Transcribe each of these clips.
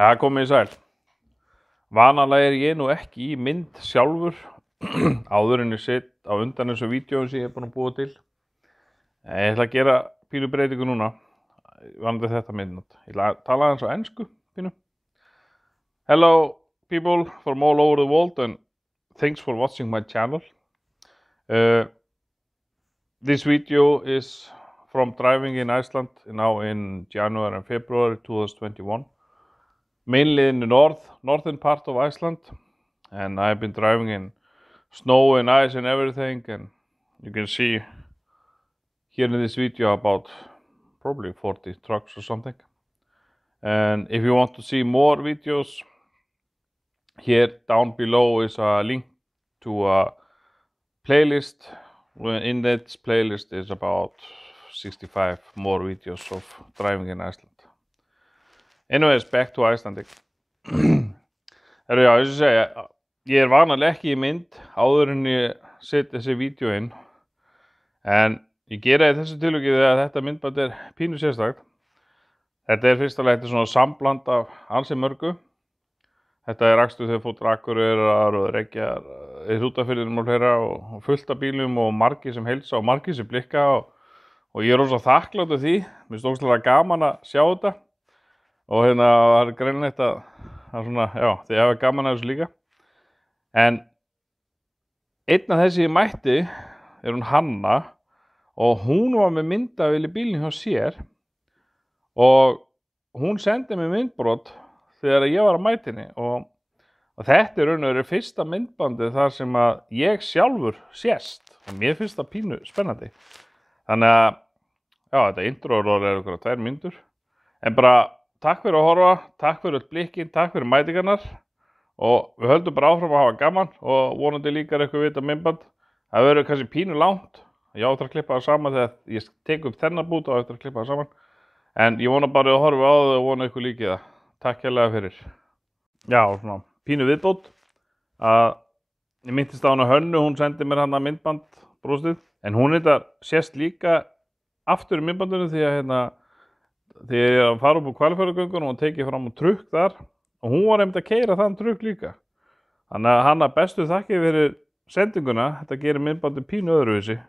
Það komið í sæl. Vanalega ég nú ekki í mynd sjálfur áður en ég sitt á undan þessu vídeóum sem ég búin að búa til. Ég ætla að gera pínu breytingu núna. Vanandi þetta myndnót. Ég ætla að tala aðeins á ensku pínu. Hello people from all over the world and thanks for watching my channel. This video is from driving in Iceland now in January and February 2021. Mainly in the northern part of Iceland, and I've been driving in snow and ice and everything, and you can see here in this video about probably 40 trucks or something. And if you want to see more videos, here down below is a link to a playlist. In that playlist is about 65 more videos of driving in Iceland. Anyways, back to Icelandic. Já, eins og segja, ég vanalega ekki í mynd áður en ég set þessi vídeo inn. En ég gera í þessu tilviki þegar þetta myndband pínu sérstakt. Þetta fyrst alveg svona sambland af ansi mörgu. Þetta akstur þegar fóttur Akureyrar og Reykjar, Hrútafirðinum og fleira og fullt af bílum og margir sem heilsa og margir sem blikka og ég rosa þakklátur því. Mér finnst ógeðslega gaman að sjá þetta. Og það greinilegt að svona, já, þið hafa gaman að þessu líka. En einn af þessi ég mætti hún Hanna og hún var með myndavél í bílnum hjá sér og hún sendi mér myndbrot þegar ég var að mæta henni og þetta raun og veru fyrsta myndbandið þar sem að ég sjálfur sést og mér finnst það pínu spennandi. Þannig að, já, þetta intro-orð ykkur 2 mínútur en bara takk fyrir að horfa, takk fyrir öll blikkin, takk fyrir mætingarnar og við höldum bara áfram að hafa gaman og vonandi líkar eitthvað vita myndband. Það verður kannski pínu langt, ég á eftir að klippa það saman þegar ég tek upp þennan bút og á eftir að klippa það saman. En ég vona bara að horfa á það og vona eitthvað líkið það. Takk hérlega fyrir. Já, svona pínu viðbót að ég minntist á hana Hönnu, hún sendi mér hana myndband brostið. En hún sést líka aftur í myndbandinu því að þegar ég fara upp á Hvalfjarðargöngunum og tekið fram á trukk þar og hún var einmitt að keyra þann trukk líka. Þannig að Hanna bestu þakkir fyrir sendinguna, þetta gerir myndbandið pínu öðruvísi.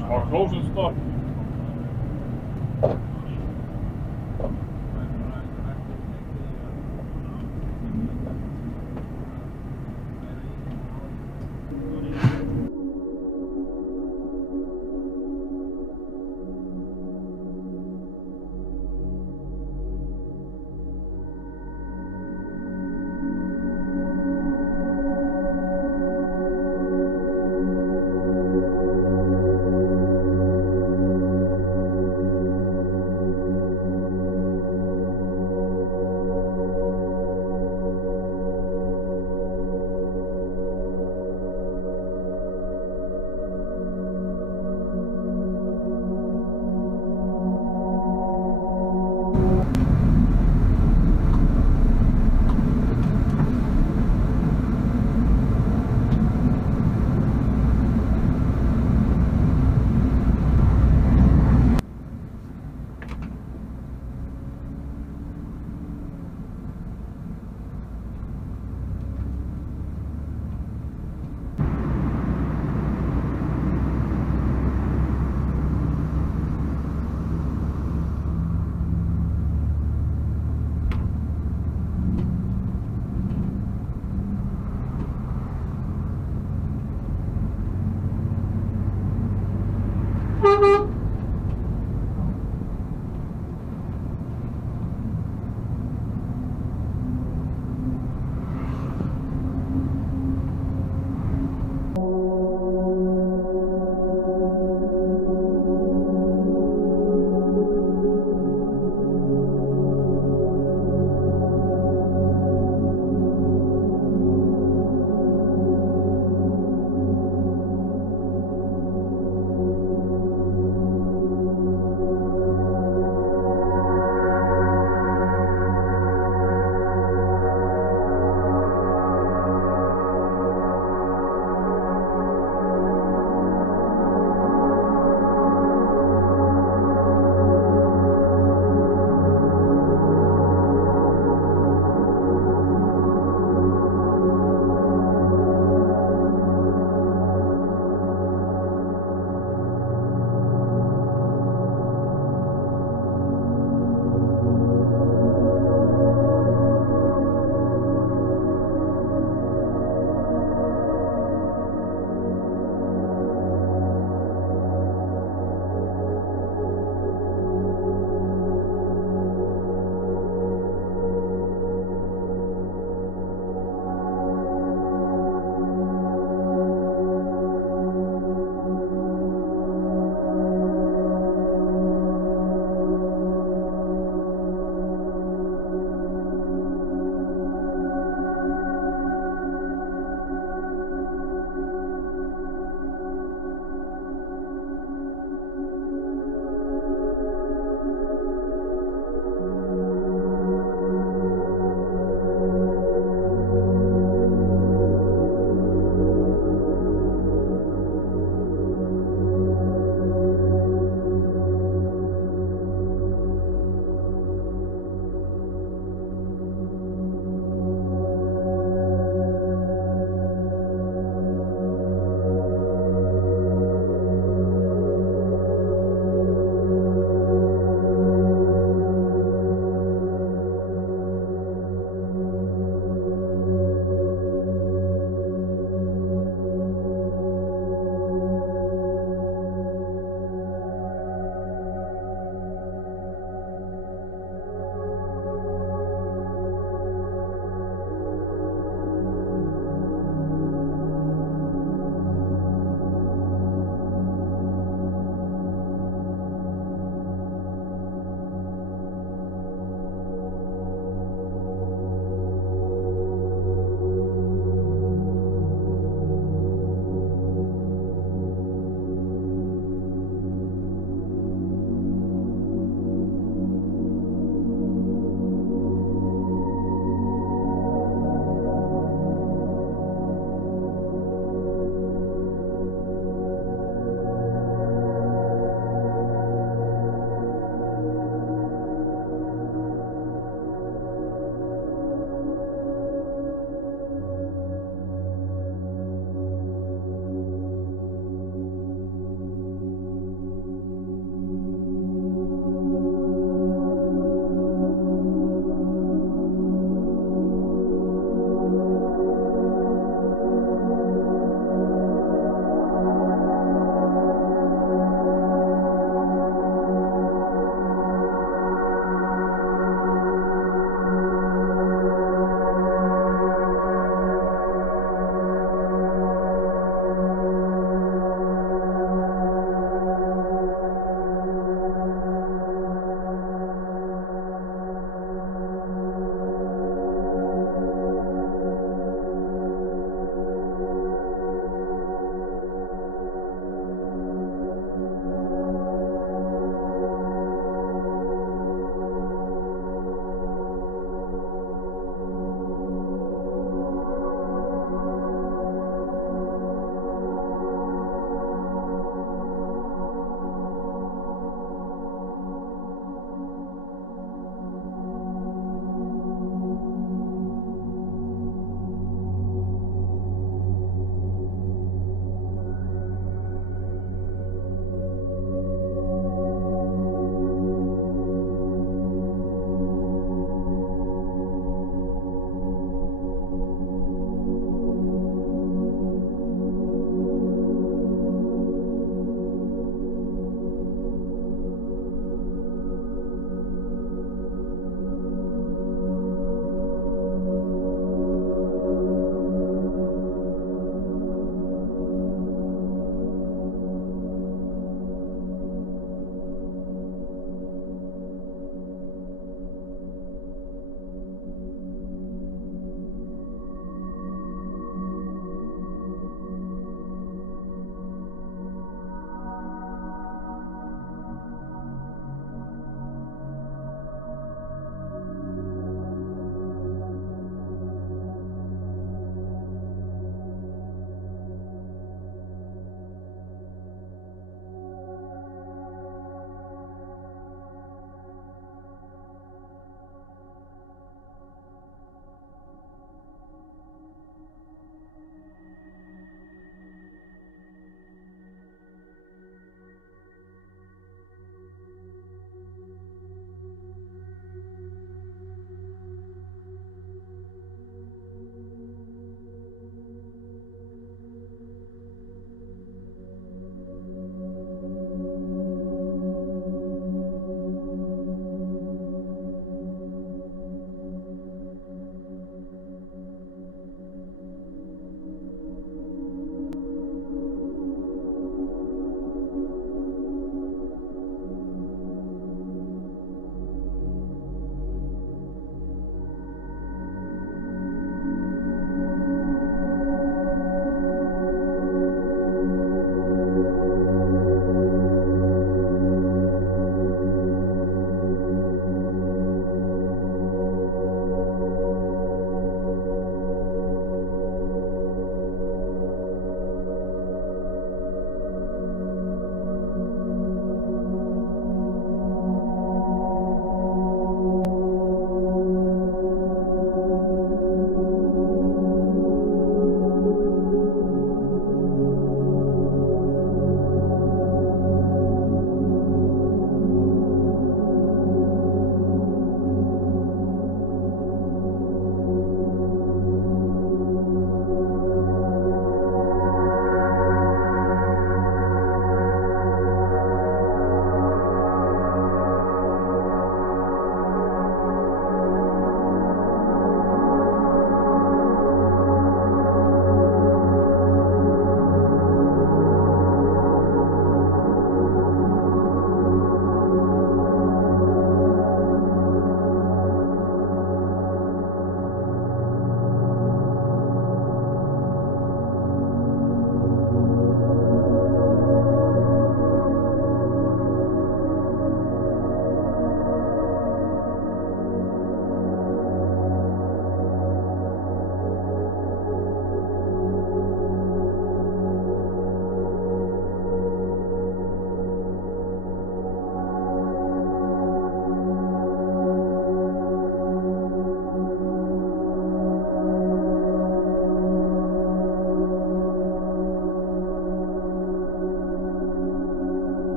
Smá close and stop.